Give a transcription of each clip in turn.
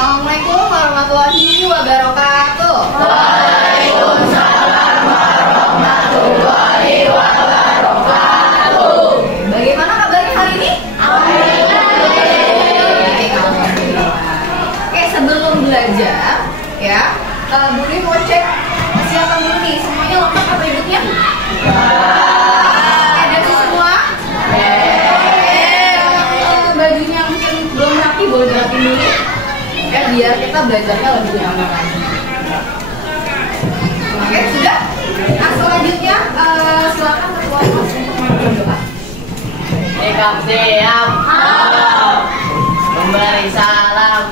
Assalamualaikum warahmatullahi wabarakatuh. Waalaikumsalam warahmatullahi wabarakatuh. Bagaimana kabarnya hari ini? Alhamdulillah. Oke, sebelum belajar ya, Budi mau cek kesiapan dulu nih. Semuanya lengkap apa ibunya? Ada semua? Bajunya mungkin belum rapi, boleh dirapin dulu ya, biar kita belajarnya lebih nyaman lagi. Oke, sudah? Nah, selanjutnya silakan ketua kelas untuk melakukan doa. Sikap siap. Memberi salam.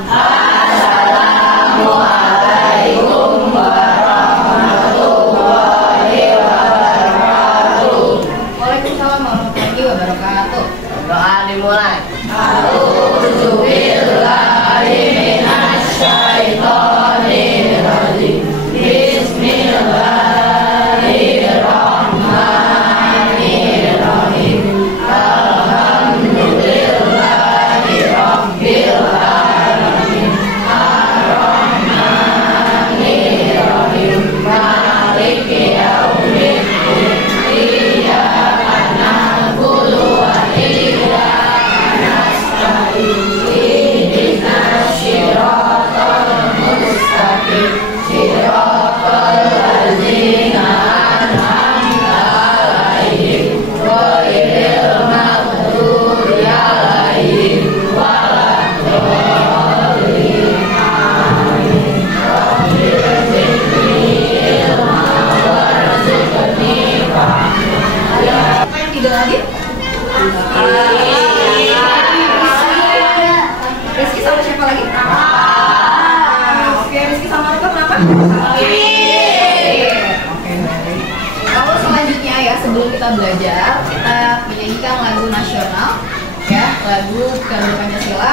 Assalamualaikum warahmatullahi wabarakatuh. Waalaikumsalam warahmatullahi wabarakatuh. Doa dimulai. A'udzubillahiminasyaitonirrajim. Bismillahirrahmanirrahim. Alhamdulillahi rabbil alamin. Ar-Rahmanirrahim. Maliki yaumiddin. Iyyaka na'budu wa iyyaka nasta'in. Ihdinas siratal mustaqim. Siratal ladzina an'amta 'alaihim ghairil maghdubi 'alaihim waladdallin. Amin. Rabbil zidni ilma warzuqni fahma. Apa yang tidak hadir? Rizky sama siapa lagi? Oke, Rizky sama Rika kenapa? Oke, baik. Lalu selanjutnya ya, sebelum kita belajar, kita menyanyikan lagu nasional ya, lagu Garuda Pancasila.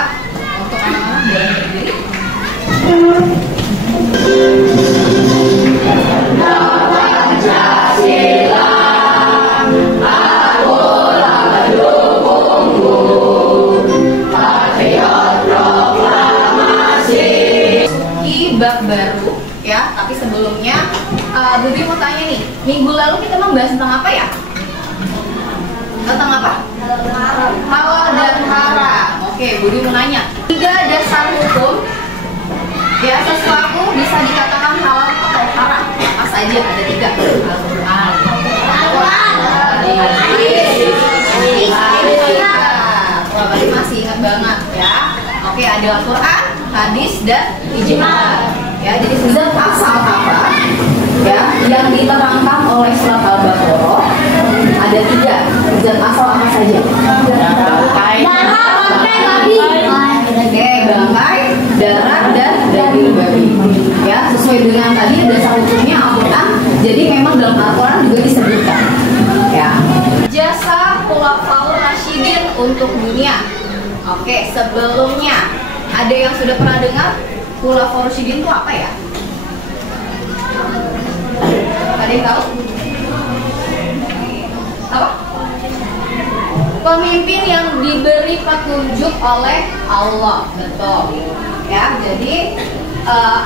Untuk anak-anak boleh berdiri. Bab baru ya, tapi sebelumnya Budi mau tanya nih, minggu lalu kita membahas tentang apa ya? Tentang apa? Halal dan haram. Oke, Budi mau nanya, 3 dasar hukum ya, sesuatu bisa dikatakan halal atau haram apa saja? Ada 3. Wah, berarti masih ingat banget ya. Oke, ada Al-Quran, hadis, dan ijma. Ya, jadi zat asal apa ya yang diterangkan oleh surat Al-Baqarah ada 3. Zat asal apa saja? Bangkai, darah, dan daging babi. Ya, sesuai dengan tadi dasar hukumnya Al-Quran. Jadi memang dalam Al-Quran juga disebutkan. Ya. Jasa Khulafaur Rasyidin untuk dunia. Oke, sebelumnya ada yang sudah pernah dengar Khulafaur Rasyidin itu apa ya? Ada yang tahu? Apa? Pemimpin yang diberi petunjuk oleh Allah, betul. Ya, jadi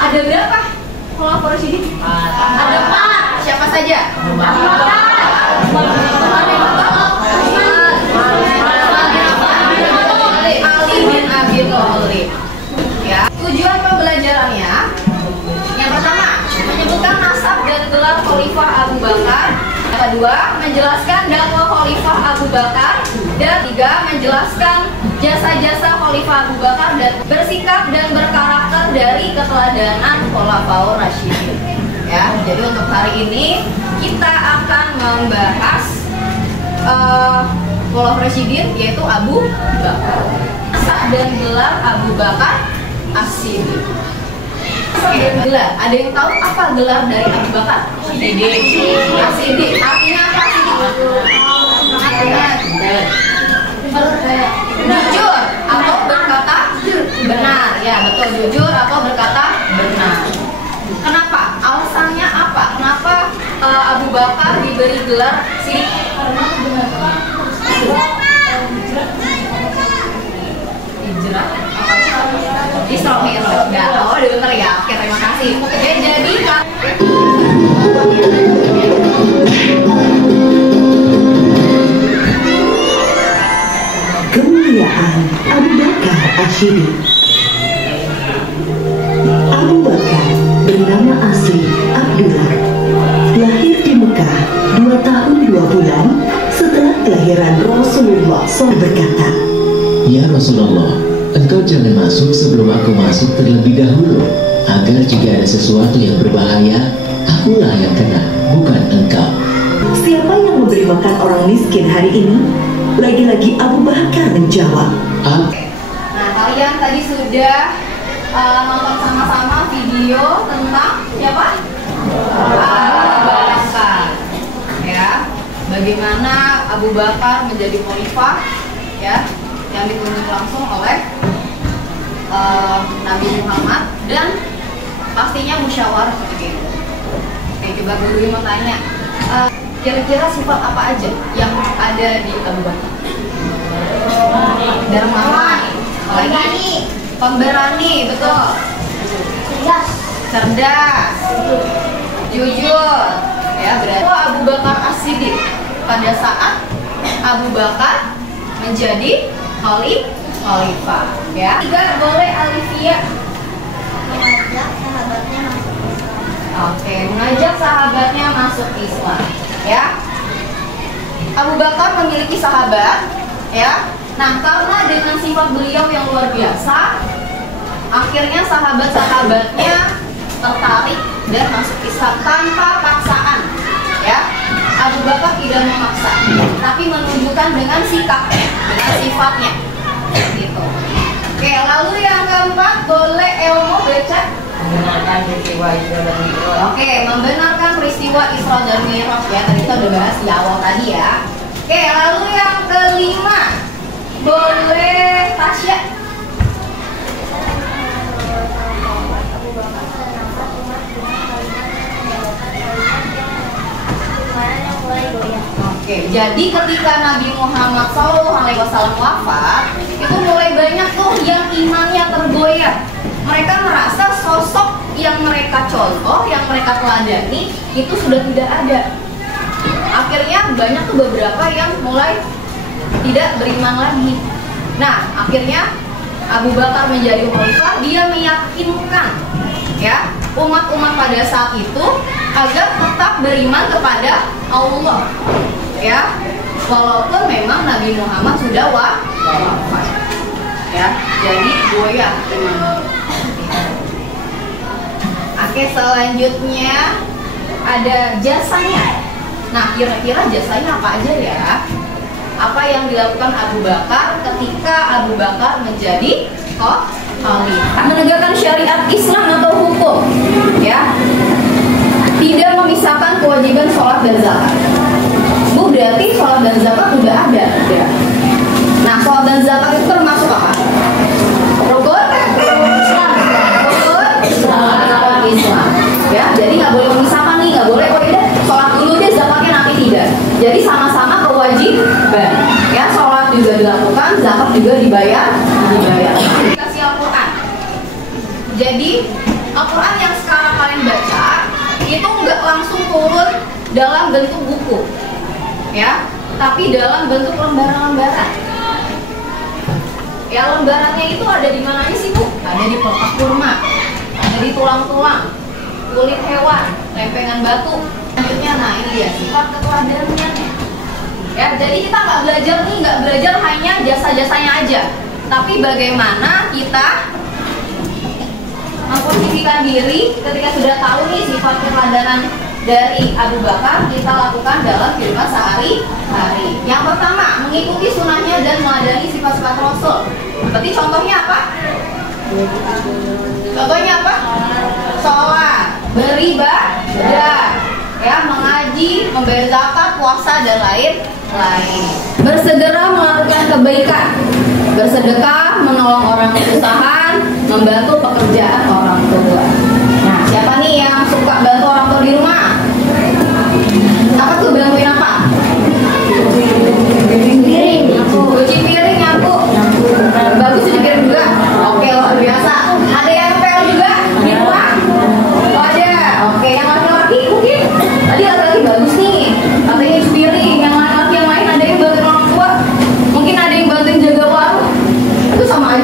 ada berapa Khulafaur Rasyidin? Ada 4. Siapa saja? Ali bin Abi Thalib. Ya. Tujuan pembelajarannya yang pertama menyebutkan nasab dan gelar Khalifah Abu Bakar. Yang kedua menjelaskan dakwah Khalifah Abu Bakar. Dan 3 menjelaskan jasa-jasa Khalifah Abu Bakar dan bersikap dan berkarakter dari keteladanan Khulafaur Rasyidin. Ya, jadi untuk hari ini kita akan membahas Khulafaur Rasyidin yaitu Abu Bakar. Nasab dan gelar Abu Bakar As-Siddiq. Gelar, ada yang tahu apa gelar dari Abu Bakar? As-Siddiq. Artinya apa jujur atau berkata benar. Ya, betul, jujur atau berkata benar. Kenapa? Alasannya apa? Kenapa Abu Bakar diberi gelar Siddiq? Karena benar. Hijrah. Apa Isra Mi'raj. Oh, denger ya. Oke, terima kasih. Oke, jadi kemuliaan Abu Bakar Ash-Shiddiq. Abu Bakar bernama asli Abdullah, lahir di Mekah 2 tahun 2 bulan setelah kelahiran Rasulullah SAW berkata, "Ya Rasulullah, engkau jangan masuk sebelum aku masuk terlebih dahulu, agar jika ada sesuatu yang berbahaya, akulah yang kena, bukan engkau." Siapa yang memberi makan orang miskin hari ini? Lagi-lagi Abu Bakar menjawab, Nah, kalian tadi sudah nonton sama-sama video tentang siapa? Abu Bakar. Ya, bagaimana Abu Bakar menjadi khalifah, ya, yang ditunjuk langsung oleh Nabi Muhammad dan pastinya musyawarah seperti itu. Oke, coba guru mau tanya, kira-kira sifat apa aja yang ada di Abu Bakar? Dermawan, pemberani, betul. Cerdas, jujur, ya berarti Abu Bakar As-Siddiq pada saat Abu Bakar menjadi khalifah, ya. Juga boleh Alifia. Mengajak sahabatnya masuk Islam. Oke, mengajak sahabatnya masuk Islam, ya. Abu Bakar memiliki sahabat, ya. Nah, karena dengan sifat beliau yang luar biasa, akhirnya sahabat-sahabatnya tertarik dan masuk Islam tanpa paksaan, ya. Abu Bakar tidak memaksa, tapi menunjukkan dengan sikapnya, dengan sifatnya, gitu. Oke, lalu yang keempat, boleh Elmo baca? Membenarkan peristiwa Isra dan Mi'raj. Oke, membenarkan peristiwa Isra dan Mi'raj, ya. Tadi kita udah bahas di awal tadi, ya. Oke, lalu yang kelima, boleh Tasya? Oke, jadi ketika Nabi Muhammad SAW wafat, itu mulai banyak tuh yang imannya tergoyah. Mereka merasa sosok yang mereka contoh, yang mereka teladani itu sudah tidak ada. Akhirnya banyak tuh beberapa yang mulai tidak beriman lagi. Nah, akhirnya Abu Bakar menjadi khalifah, dia meyakinkan, ya, umat-umat pada saat itu agar tetap beriman kepada Allah, ya, walaupun memang Nabi Muhammad sudah wafat, ya. Jadi goyah iman. Oke, selanjutnya ada jasanya. Nah, kira-kira jasanya apa aja, ya? Apa yang dilakukan Abu Bakar ketika Abu Bakar menjadi khalifah? Menegakkan syariat Islam atau hukum, ya. Tidak memisahkan kewajiban sholat dan zakat. Bu, berarti sholat dan zakat udah ada, ya. Nah, sholat dan zakat itu termasuk apa? Rukun Islam. Rukun Islam. Ya, jadi nggak boleh memisahkan nih, nggak boleh kok udah sholat dulu deh, zakatnya nanti tidak. Jadi sama-sama kewajiban. Ya, sholat juga dilakukan, zakat juga dibayar. Kasih Al-Quran. Jadi Al-Quran yang sekarang kalian baca itu nggak langsung turun dalam bentuk buku, ya, tapi dalam bentuk lembaran-lembaran. Ya, lembarannya itu ada di mana sih, Bu? Ada di pelepah kurma, ada di tulang-tulang, kulit hewan, lempengan batu. Selanjutnya, nah ini dia sifat keteladanan. Ya, jadi kita nggak belajar hanya jasa-jasanya aja, tapi bagaimana kita memposisikan diri ketika sudah tahu nih sifat keteladanan dari Abu Bakar, kita lakukan dalam kehidupan sehari-hari. Yang pertama, mengikuti sunnahnya dan meladani sifat-sifat Rasul. Berarti contohnya apa? Contohnya apa? Sholat, beribadah, ya, mengaji, membayar zakat, puasa dan lain-lain. Bersegera melakukan kebaikan, bersedekah, menolong orang kesusahan, membantu pekerjaan orang tua. Nah, siapa nih yang suka bantu orang tua di rumah? Apa tuh, bantuin apa? Cuci piring, nyapu. Bagus, cuci piring juga. Oke, luar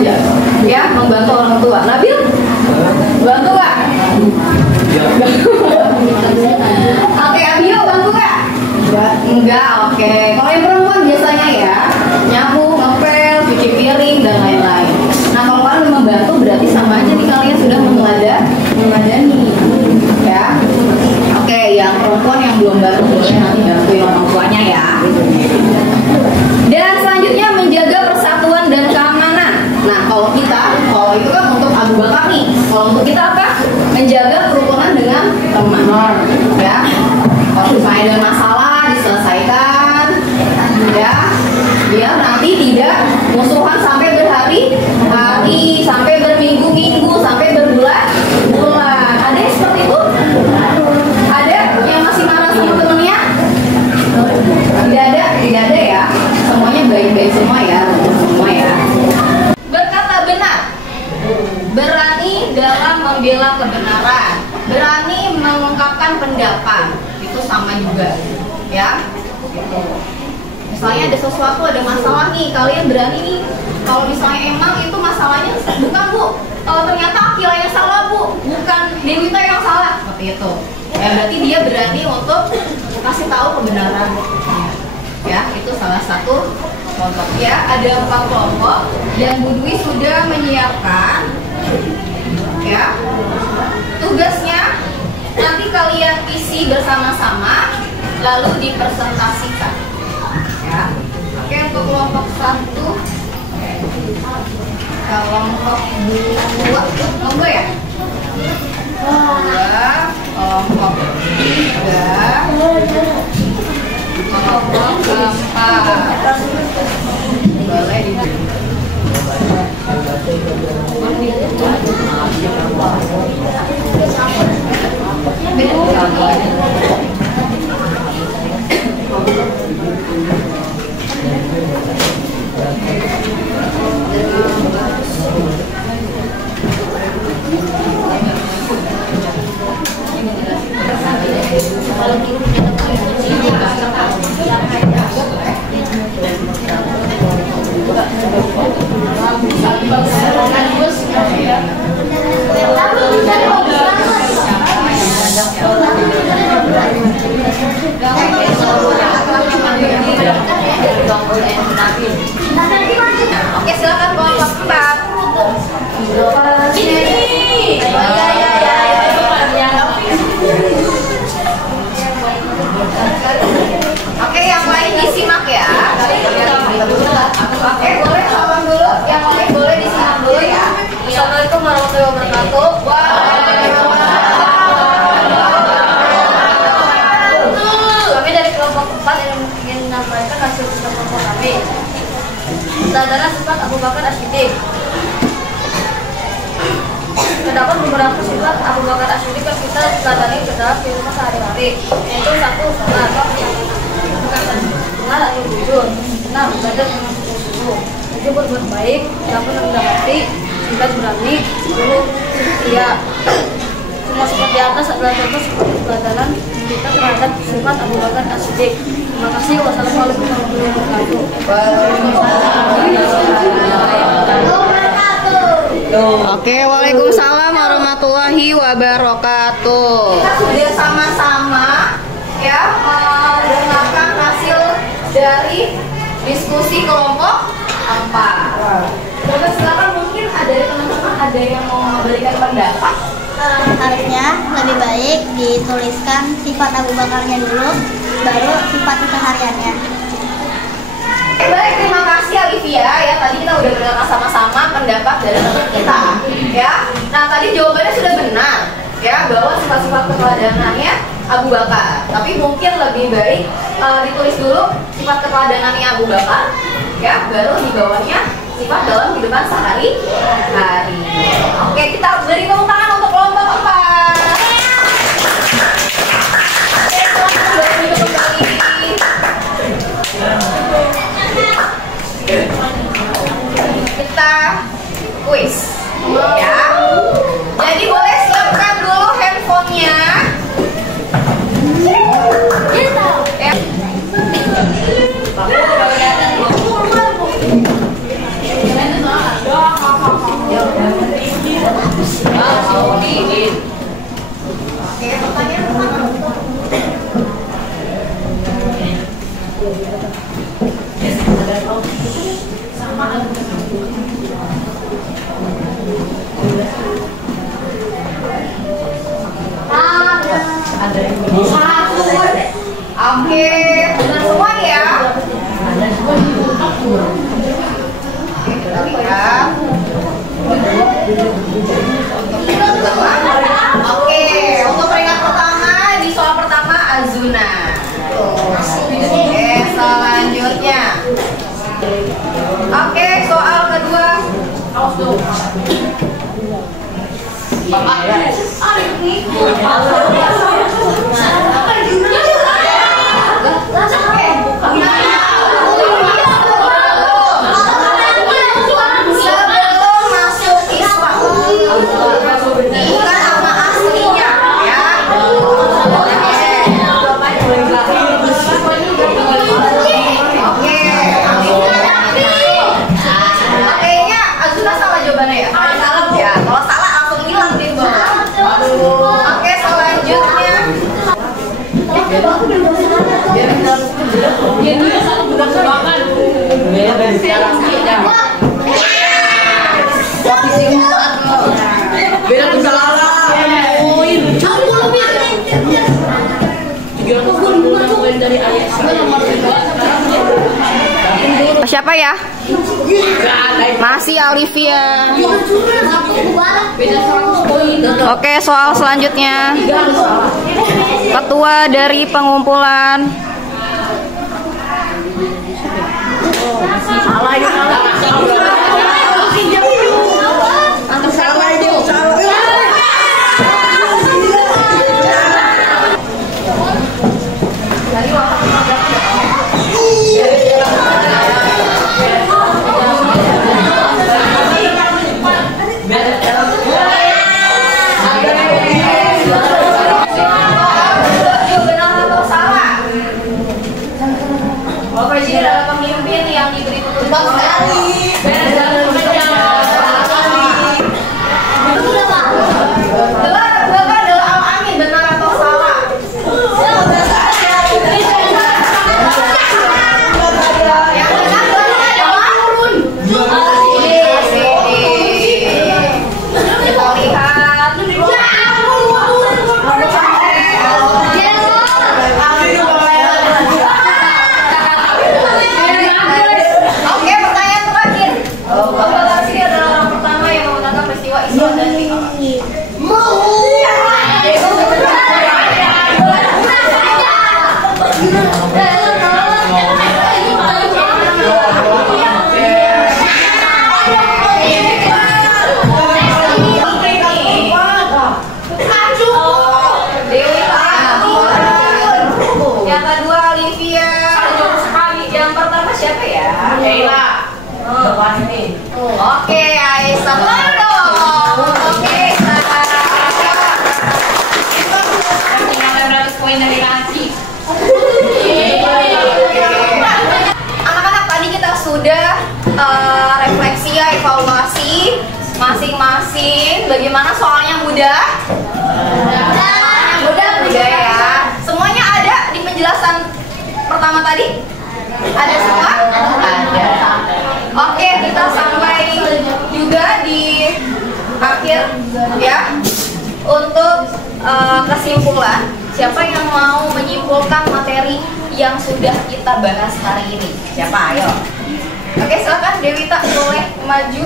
aja. Ya, membantu orang tua. Nabil, bantu nggak? Oke, Abio bantu nggak? Enggak, oke. Kalau yang perempuan biasanya ya nyapu, ngepel, cuci piring dan lain-lain. Nah, kalau kalian membantu berarti sama aja nih kalian sudah memadani. Ya. Oke, yang perempuan yang belum bantu boleh nanti bantuin orang tuanya ya. Dan selanjutnya menjaga persatuan dan keamanan. Nah, kalau itu kan untuk Abu Bakar nih. Kalau untuk kita apa? Menjaga kerukunan dengan teman. Ya. Kalau misalnya ada masalah diselesaikan, ya. Biar nanti tidak musuhan sampai berhari-hari, sampai berminggu-minggu, sampai berbulan-bulan. Ada yang seperti itu? Ada yang masih marah sama temennya? Tidak ada ya. Semuanya baik-baik semua ya, semua ya. Berkata benar, berani dalam membela kebenaran, berani mengungkapkan pendapat, itu sama juga, ya. Misalnya ada sesuatu, ada masalah nih, kalian berani nih. Kalau misalnya emang itu masalahnya bukan Bu, ternyata Akila yang salah Bu, bukan Dewita yang salah, seperti itu. Ya berarti dia berani untuk kasih tahu kebenaran. Ya, itu salah satu kelompok. Ya, ada 4 kelompok dan Bu Dwi sudah menyiapkan. Ya, tugasnya nanti kalian isi bersama-sama, lalu dipresentasikan. Ya, oke, untuk kelompok 1, kelompok 2 ya. 2, kelompok 3, kelompok 4. Boleh Oke, silakan kelompok 4. Oke, yang lain disimak ya. Oke, boleh salam dulu. Yang lain boleh disimak dulu ya. Assalamualaikum warahmatullahi wabarakatuh. Kami dari kelompok 4 yang ingin menyampaikan hasil kelompok kami. Adalah sifat Abu Bakar As-Siddiq. Terdapat beberapa sifat Abu Bakar As-Siddiq yang kita teladani ke dalam kehidupan sehari-hari, yaitu 1. Salat, benar atau jujur. 6. Belajar dengan sungguh-sungguh. 7. Berbuat baik, 8. Rendah hati, 9. Berani, 10. Setia. Semua sifat di atas adalah contoh seperti peladanan kita terhadap sifat Abu Bakar As-Siddiq. Terima kasih. Wassalamualaikum warahmatullahi wabarakatuh. Oke, waalaikumsalam warahmatullahi wabarakatuh. Kita sudah sama-sama ya mendengarkan hasil dari diskusi kelompok 4. Coba silakan, mungkin ada dari teman-teman ada yang mau memberikan pendapat. Harusnya lebih baik dituliskan sifat Abu Bakarnya dulu, baru sifat kesehariannya. Baik, terima kasih Alivia ya. Tadi kita udah mendengar sama-sama pendapat dari teman kita ya. Nah, tadi jawabannya sudah benar ya, bahwa sifat-sifat keteladanannya Abu Bakar. Tapi mungkin lebih baik ditulis dulu sifat keteladanannya Abu Bakar ya, baru di bawahnya sifat dalam kehidupan sehari-hari. Oke, kita beri tepuk tangan untuk kelompok 4. Oke, silakan berdiri kembali. Kita kuis ya. Jadi boleh siapkan dulu handphonenya ya. Oke, pertanyaan pertama. Oke, benar semua ya. Kita lihat. Oke, untuk peringkat pertama di soal pertama Azuna. Oke, selanjutnya. Oke, soal kedua. Siapa ya? Masih Olivia. Oke, soal selanjutnya. Ketua dari pengumpulan. Oke, Aisyah dong. Oke, poin dari Ranci. Anak-anak, tadi kita sudah refleksi ya, evaluasi masing-masing. Bagaimana soalnya mudah? Mudah ya. Semuanya ada di penjelasan pertama tadi? Ada semua? Ada. Oke, kita sampai juga di akhir ya. Untuk kesimpulan, siapa yang mau menyimpulkan materi yang sudah kita bahas hari ini? Siapa? Ayo. Oke, silakan Dewita, boleh maju.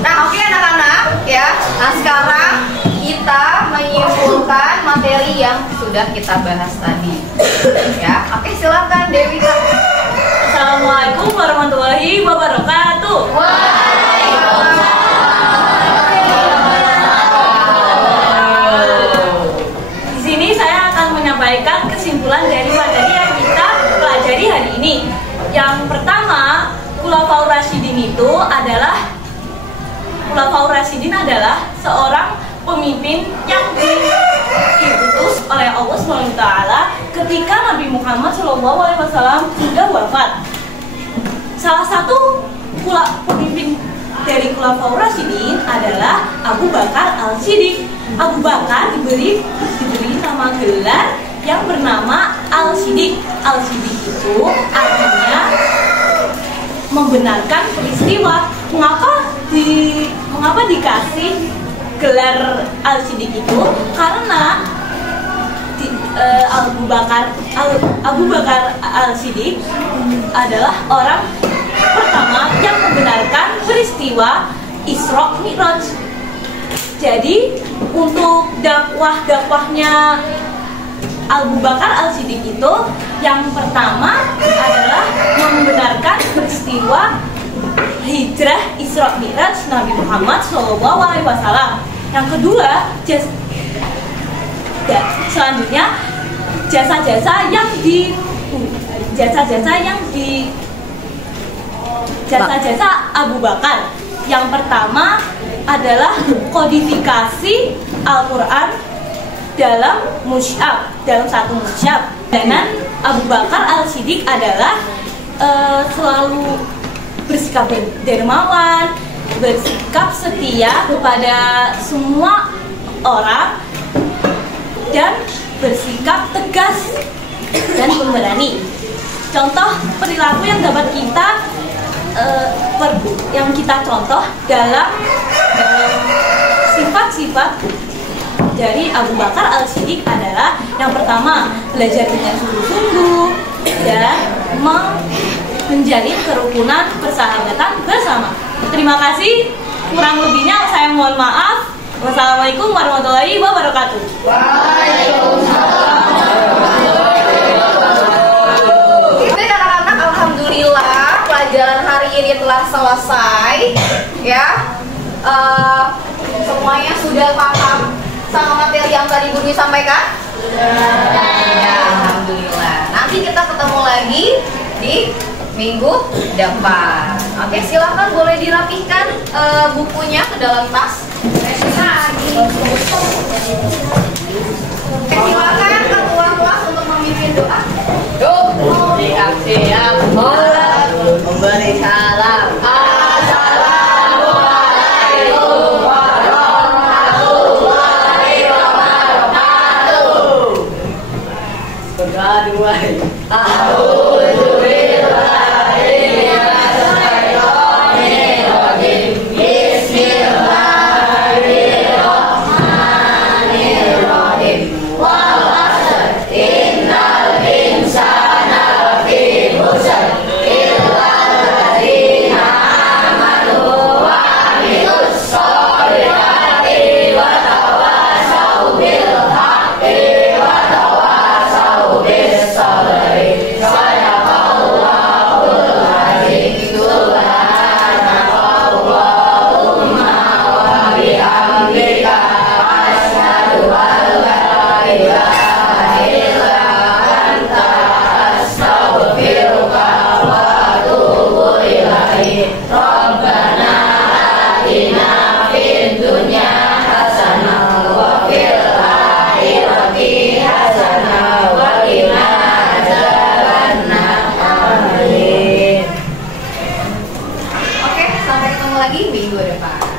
Nah, oke anak-anak ya. Nah, sekarang kita menyimpulkan materi yang sudah kita bahas tadi. Ya, oke silakan Dewita. Assalamualaikum warahmatullahi wabarakatuh. Di sini saya akan menyampaikan kesimpulan dari materi yang kita pelajari hari ini. Yang pertama, Khulafaur Rasyidin adalah seorang pemimpin yang diutus oleh Allah SWT ketika Nabi Muhammad SAW sudah wafat. Salah satu pemimpin dari Khulafaur Rasyidin adalah Abu Bakar Al-Siddiq. Abu Bakar diberi nama gelar yang bernama Al-Siddiq. Al-Siddiq itu artinya membenarkan peristiwa. Mengapa dikasih gelar Al-Siddiq itu? Karena Abu Bakar Al-Siddiq adalah orang pertama yang membenarkan peristiwa Isra Mi'raj. Jadi untuk dakwahnya Abu Bakar Al-Siddiq itu yang pertama adalah membenarkan peristiwa hijrah Isra Mi'raj Nabi Muhammad SAW. Yang kedua, selanjutnya jasa-jasa Abu Bakar. Yang pertama adalah kodifikasi Al-Quran dalam mushaf, dalam satu mushaf. Dan Abu Bakar Al-Siddiq adalah selalu bersikap dermawan, bersikap setia kepada semua orang, dan bersikap tegas dan pemberani. Contoh perilaku yang dapat kita contoh dalam sifat-sifat dari Abu Bakar Al-Siddiq adalah yang pertama, belajar dengan sungguh-sungguh dan menjalin kerukunan persahabatan bersama. Terima kasih. Kurang lebihnya saya mohon maaf. Wassalamualaikum warahmatullahi wabarakatuh. Oke anak-anak, alhamdulillah pelajaran hari ini telah selesai. Ya, semuanya sudah paham sama materi yang tadi Bumi sampaikan? Ya, alhamdulillah. Nanti kita ketemu lagi di minggu depan. Oke, silakan boleh dirapihkan bukunya ke dalam tas. Silakan ketua kelas untuk memimpin doa. Siap-siap memberi salam. Assalamualaikum warahmatullahi wabarakatuh. Berdua. Oke, sampai ketemu lagi minggu depan.